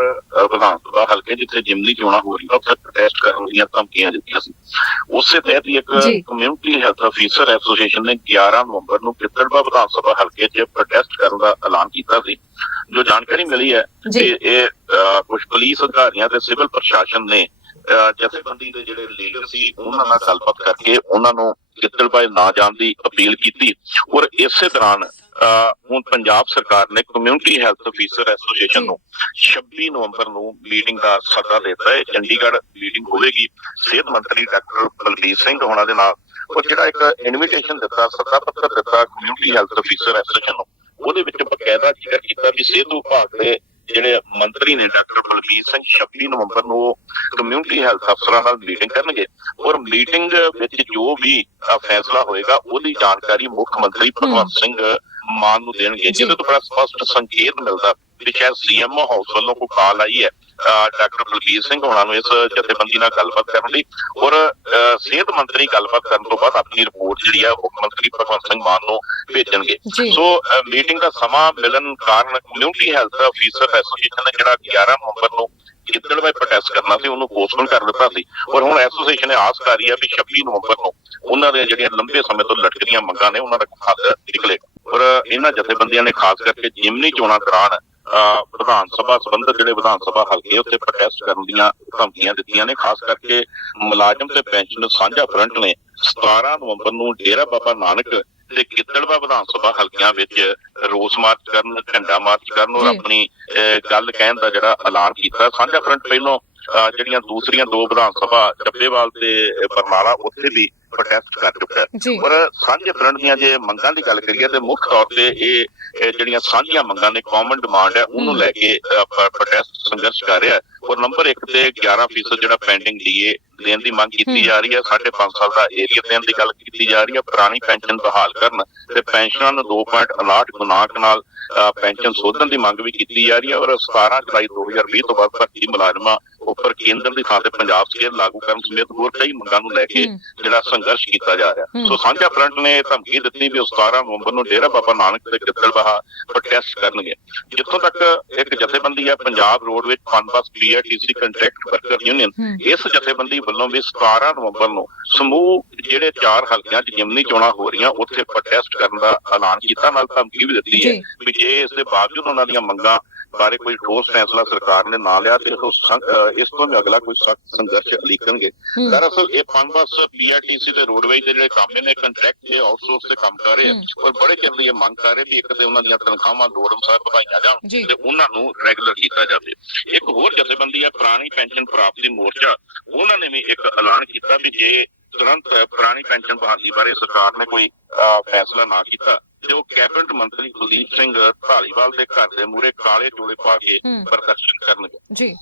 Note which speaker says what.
Speaker 1: ਅਹ, ਵਿਧਾਨ ਸਭਾ ਹਲਕੇ ਜਿੱਥੇ ਜਿਮਨੀ ਚੋਣਾਂ ਹੋ ਰਹੀਆਂ ਉੱਥੇ ਪ੍ਰੋਟੈਸਟ ਕਰਨ ਦੀਆਂ ਧਮਕੀਆਂ ਦਿੱਤੀਆਂ ਸੀ ਉਸੇ ਤਹਿਤ ਹੀ ਇੱਕ। ਕਮਿਊਨਿਟੀ ਹੈਲਥ ਅਫੀਸਰ ਐਸੋਸੀਏਸ਼ਨ ਨੇ 11 ਨਵੰਬਰ ਨੂੰ ਕਿੱਤੜਬਾ ਵਿਧਾਨ ਸਭਾ ਹਲਕੇ 'ਚ ਪ੍ਰੋਟੈਸਟ ਕਰਨ ਦਾ ਐਲਾਨ ਕੀਤਾ ਸੀ ਜੋ ਜਾਣਕਾਰੀ ਮਿਲੀ ਹੈ। ਕਿ ਇਹ ਕੁਝ ਪੁਲਿਸ ਅਧਿਕਾਰੀਆਂ ਤੇ ਸਿਵਲ ਪ੍ਰਸ਼ਾਸਨ ਨੇ ਜਥੇਬੰਦੀ ਦੇ ਜਿਹੜੇ ਲੀਡਰ ਸੀ ਉਹਨਾਂ ਨਾਲ ਗੱਲਬਾਤ ਕਰਕੇ ਉਹਨਾਂ ਨੂੰ ਕਿੱਤੜਬਾਏ ਨਾ ਜਾਣ ਦੀ ਅਪੀਲ ਕੀਤੀ ਔਰ ਇਸੇ ਦੌਰਾਨ ਹੁਣ ਪੰਜਾਬ ਸਰਕਾਰ ਨੇ ਕਮਿਊਨਿਟੀ ਹੈਲਥ ਅਫੀਸਰ ਐਸੋਸੀਏਸ਼ਨ। ਨੂੰ 26 ਨਵੰਬਰ ਨੂੰ ਮੀਟਿੰਗ ਦਾ ਸੱਦਾ ਦਿੱਤਾ ਹੈ। ਚੰਡੀਗੜ੍ਹ ਮੀਟਿੰਗ ਹੋਵੇਗੀ। ਸਿਹਤ ਮੰਤਰੀ ਡਾਕਟਰ ਬਲਬੀਰ ਸਿੰਘ ਹੋਣਾ ਦੇ ਨਾਲ ਉਹ ਜਿਹੜਾ ਇੱਕ ਇਨਵੀਟੇਸ਼ਨ ਦਿੱਤਾ ਸੱਦਾ ਪੱਤਰ ਦਿੱਤਾ ਕਮਿਊਨਿਟੀ ਹੈਲਥ ਅਫੀਸਰ ਐਸੋਸੀਏਸ਼ਨ ਨੂੰ ਉਹਦੇ ਵਿੱਚ ਬਕਾਇਦਾ ਜ਼ਿਕਰ ਕੀਤਾ ਵੀ ਸਿਹਤ ਵਿਭਾਗ ਦੇ ਜਿਹੜੇ ਮੰਤਰੀ ਨੇ ਡਾਕਟਰ ਬਲਬੀਰ ਸਿੰਘ 26 ਨਵੰਬਰ ਨੂੰ ਕਮਿਊਨਿਟੀ ਹੈਲਥ ਅਫਸਰਾਂ ਨਾਲ ਮੀਟਿੰਗ ਕਰਨਗੇ। ਔਰ ਮੀਟਿੰਗ ਵਿੱਚ ਜੋ ਵੀ ਫੈਸਲਾ ਹੋਏਗਾ ਉਹਦੀ ਜਾਣਕਾਰੀ ਮੁੱਖ ਮੰਤਰੀ ਭਗਵੰਤ ਸਿੰਘ ਮਾਨ ਨੂੰ ਦੇਣਗੇ। ਜਿਹਦੇ ਤੋਂ ਬੜਾ ਸਪਸ਼ਟ ਸੰਕੇਤ ਮਿਲਦਾ ਵੀ ਸ਼ਾਇਦ ਸੀਐਮਓ ਹਾਊਸ ਵੱਲੋਂ ਕੋਈ ਕਾਲ ਆਈ ਹੈ ਡਾਕਟਰ ਬਲਬੀਰ ਸਿੰਘ ਹੋਣਾ ਨੂੰ ਇਸ ਜਥੇਬੰਦੀ ਨਾਲ ਗੱਲਬਾਤ ਕਰਨ ਲਈ ਔਰ ਸਿਹਤ ਮੰਤਰੀ ਗੱਲਬਾਤ ਕਰਨ ਤੋਂ ਬਾਅਦ ਆਪਣੀ ਰਿਪੋਰਟ ਜਿਹੜੀ ਆ ਮੁੱਖ ਮੰਤਰੀ ਭਗਵੰਤ ਸਿੰਘ ਮਾਨ ਨੂੰ ਭੇਜਣਗੇ। ਸੋ ਮੀਟਿੰਗ ਦਾ ਸਮਾਂ ਮਿਲਣ ਕਾਰਨ ਕਮਿਊਨਿਟੀ ਹੈਲਥ ਅਫੀਸਰ ਐਸੋਸੀਏਸ਼ਨ ਨੇ ਜਿਹੜਾ 11 ਨਵੰਬਰ ਨੂੰ ਕਿੱਦੜਵੇ ਪ੍ਰੋਟੈਸਟ ਕਰਨਾ ਸੀ ਉਹਨੂੰ ਪੋਸਟਪੋਨ ਕਰ ਦਿੱਤਾ ਸੀ। ਔਰ ਹੁਣ ਐਸੋਸੀਏਸ਼ਨ ਨੇ ਆਸ ਕਰ ਰਹੀ ਹੈ ਵੀ 26 ਨਵੰਬਰ ਨੂੰ ਉਹਨਾਂ ਦੇ ਜਿਹੜੀਆਂ ਲੰਬੇ ਸਮੇਂ ਤੋਂ ਲਟਕਦੀਆਂ ਮੰਗਾਂ ਨੇ ਉਹਨਾਂ ਦਾ ਹੱਲ ਨਿਕਲੇ। ਔਰ ਇਹਨਾਂ ਜਥੇਬੰਦੀਆਂ ਨੇ ਖਾਸ ਕਰਕੇ ਜਿਮਨੀ ਚੋਣਾਂ ਦੌਰਾਨ ਵਿਧਾਨ ਸਭਾ ਸੰਬੰਧਤ ਜਿਹੜੇ ਵਿਧਾਨ ਸਭਾ ਹਲਕੇ ਉੱਤੇ ਪ੍ਰੋਟੈਸਟ ਕਰਨ ਦੀਆਂ ਧਮਕੀਆਂ ਦਿੱਤੀਆਂ ਨੇ ਖਾਸ ਕਰਕੇ ਮੁਲਾਜ਼ਮ ਤੇ ਪੈਨਸ਼ਨ ਸਾਂਝਾ ਫਰੰਟ ਨੇ 17 ਨਵੰਬਰ ਨੂੰ ਡੇਰਾ ਬਾਬਾ ਨਾਨਕ ਤੇ ਗਿੱਦੜਵਾ ਵਿਧਾਨ ਸਭਾ ਹਲਕਿਆਂ ਵਿੱਚ ਰੋਸ ਮਾਰਚ ਕਰਨ ਝੰਡਾ ਮਾਰਚ ਕਰਨ ਔਰ। ਆਪਣੀ ਗੱਲ ਕਹਿਣ ਦਾ ਜਿਹੜਾ ਐਲਾਨ ਕੀਤਾ ਸਾਂਝਾ ਫਰੰਟ ਪਹਿਲੋਂ ਜਿਹੜੀਆਂ ਦੂਸਰੀਆਂ ਦੋ ਵਿਧਾਨ ਸਭਾ ਡੱਬੇਵਾਲ ਤੇ ਬਰਨਾਲਾ ਉੱਥੇ ਵੀ ਪ੍ਰੋਟੈਸਟ ਕਰ ਚੁੱਕਾ ਹੈ। ਪਰ ਸਾਂਝੇ ਫਰੰਟ ਦੀਆਂ ਜੇ ਮੰਗਾਂ ਦੀ ਗੱਲ ਕਰੀਏ ਤੇ ਮੁੱਖ ਤੌਰ ਤੇ ਇਹ ਜਿਹੜੀਆਂ ਸਾਂਝੀਆਂ ਮੰਗਾਂ ਨੇ ਕਾਮਨ ਡਿਮਾਂਡ ਹੈ ਉਹਨੂੰ ਲੈ ਕੇ ਪ੍ਰੋਟੈਸਟ ਸੰਘਰਸ਼ ਕਰ ਰਿਹਾ ਹੈ। ਔਰ ਨੰਬਰ 1 ਤੇ 11% ਜਿਹੜਾ ਪੈਂਡਿੰਗ ਡੀਏ ਦੇਣ ਦੀ ਮੰਗ ਕੀਤੀ। ਜਾ ਰਹੀ ਹੈ 5.5 ਸਾਲ ਦਾ ਏਰੀਆ ਦੇਣ ਦੀ ਗੱਲ ਕੀਤੀ ਜਾ ਰਹੀ ਹੈ ਪੁਰਾਣੀ ਪੈਨਸ਼ਨ ਬਹਾਲ ਕਰਨ ਤੇ ਪੈਨਸ਼ਨਾਂ ਨੂੰ 2.68 ਗੁਣਾਂਕ ਨਾਲ ਪੈਨਸ਼ਨ ਸੋਧਣ ਦੀ ਮੰਗ ਵੀ ਕੀਤੀ ਜਾ ਰਹੀ ਹੈ ਔਰ 17 ਜੁਲਾਈ 2020 ਤੋਂ ਬਾਅਦ ਭਰਤੀ ਮੁਲਾਜ਼ਮਾਂ ਉੱਪਰ ਕੇਂਦਰ ਦੀ ਥਾਂ ਤੇ ਪੰਜਾਬ ਸਕੇਲ ਲਾਗੂ ਕਰਨ ਸਮੇਤ ਹੋਰ ਕਈ ਮੰਗਾਂ ਨੂੰ ਲੈ ਕੇ। ਜਿਹੜਾ ਸੰਘਰਸ਼ ਕੀਤਾ ਜਾ ਰਿਹਾ। ਸੋ ਸਾਂਝਾ ਫਰੰਟ ਨੇ ਧਮਕੀ ਦਿੱਤੀ ਵੀ ਉਹ 17 ਨਵੰਬਰ ਨੂੰ ਡੇਰਾ ਬਾਬਾ ਨਾਨਕ ਦੇ ਗਿੱਦੜਬਾਹਾ ਪ੍ਰੋਟੈਸਟ ਕਰਨਗੇ ਜਿੱਥੋਂ ਤੱਕ ਇੱਕ ਜਥੇਬੰਦੀ ਹੈ ਪੰਜਾਬ ਰੋਡ ਵਿੱਚ PUNBUS PRTC contract worker union. ਇਸ ਜਥੇਬੰਦੀ ਵੱਲੋਂ ਵੀ 17 ਨਵੰਬਰ ਨੂੰ ਸਮੂਹ ਜਿਹੜੇ ਚਾਰ ਹਲਕਿਆਂ 'ਚ ਜਿਮਨੀ ਚੋਣਾਂ ਹੋ ਰਹੀਆਂ ਉੱਥੇ ਪ੍ਰੋਟੈਸਟ ਕਰਨ ਦਾ ਐਲਾਨ ਕੀਤਾ ਨਾਲ ਧਮਕੀ ਵੀ ਦਿੱਤੀ ਹੈ
Speaker 2: ਜੀ
Speaker 1: ਵੀ ਜੇ ਇਸ ਦੇ ਬਾਵਜੂਦ ਉਹਨਾਂ ਦੀਆਂ ਮੰਗਾਂ ਬਾਰੇ ਕੋਈ ਠੋਸ ਫੈਸਲਾ ਸਰਕਾਰ ਨੇ ਨਾ ਲਿਆ ਤੇ ਇਸ ਤੋਂ ਵੀ ਅਗਲਾ ਕੋਈ ਸਖਤ ਸੰਘਰਸ਼
Speaker 2: ਹੂੰ।
Speaker 1: ਦਰਅਸਲ ਇਹ ਪਨਬਸ ਪੀਆਰਟੀਸੀ ਤੇ ਰੋਡਵੇਜ ਦੇ ਜਿਹੜੇ ਕੰਮ ਨੇ ਕੰਟਰੈਕਟ ਤੇ ਆਊਟਸੋਰਸ ਤੇ ਕੰਮ ਕਰ ਰਹੇ। ਔਰ ਬੜੇ ਚਿਰ ਦੀ ਇਹ ਮੰਗ ਕਰ ਰਹੇ ਵੀ ਇੱਕ ਤੇ ਉਹਨਾਂ ਦੀਆਂ ਤਨਖਾਹਾਂ ਲੋੜ ਅਨੁਸਾਰ ਵਧਾਈਆਂ ਜਾਣ ਤੇ ਉਹਨਾਂ ਨੂੰ ਰੈਗੂਲਰ ਕੀਤਾ ਜਾਵੇ। ਇੱਕ ਹੋਰ ਜਥੇਬੰਦੀ ਹੈ ਪੁਰਾਣੀ ਪੈਨਸ਼ਨ ਪ੍ਰਾਪਤੀ ਮੋਰਚਾ। ਉਹਨਾਂ ਨੇ ਵੀ ਇੱਕ ਐਲਾਨ ਕੀਤਾ ਵੀ ਜੇ ਤੁਰੰਤ ਪੁਰਾਣੀ ਪੈਨਸ਼ਨ ਬਹਾਲੀ ਬਾਰੇ ਸਰਕਾਰ ਨੇ ਕੋਈ ਫੈਸਲਾ ਨਾ ਕੀਤਾ ਤੇ ਉਹ ਕੈਬਨਿਟ ਮੰਤਰੀ ਕੁਲਦੀਪ ਸਿੰਘ ਢਾਲੀਵਾਲ ਦੇ ਘਰ ਦੇ ਮੂਹਰੇ ਕਾਲੇ ਚੋਲੇ ਪਾ ਕੇ। ਪ੍ਰਦਰਸ਼ਨ ਕਰਨਗੇ
Speaker 2: ਜੀ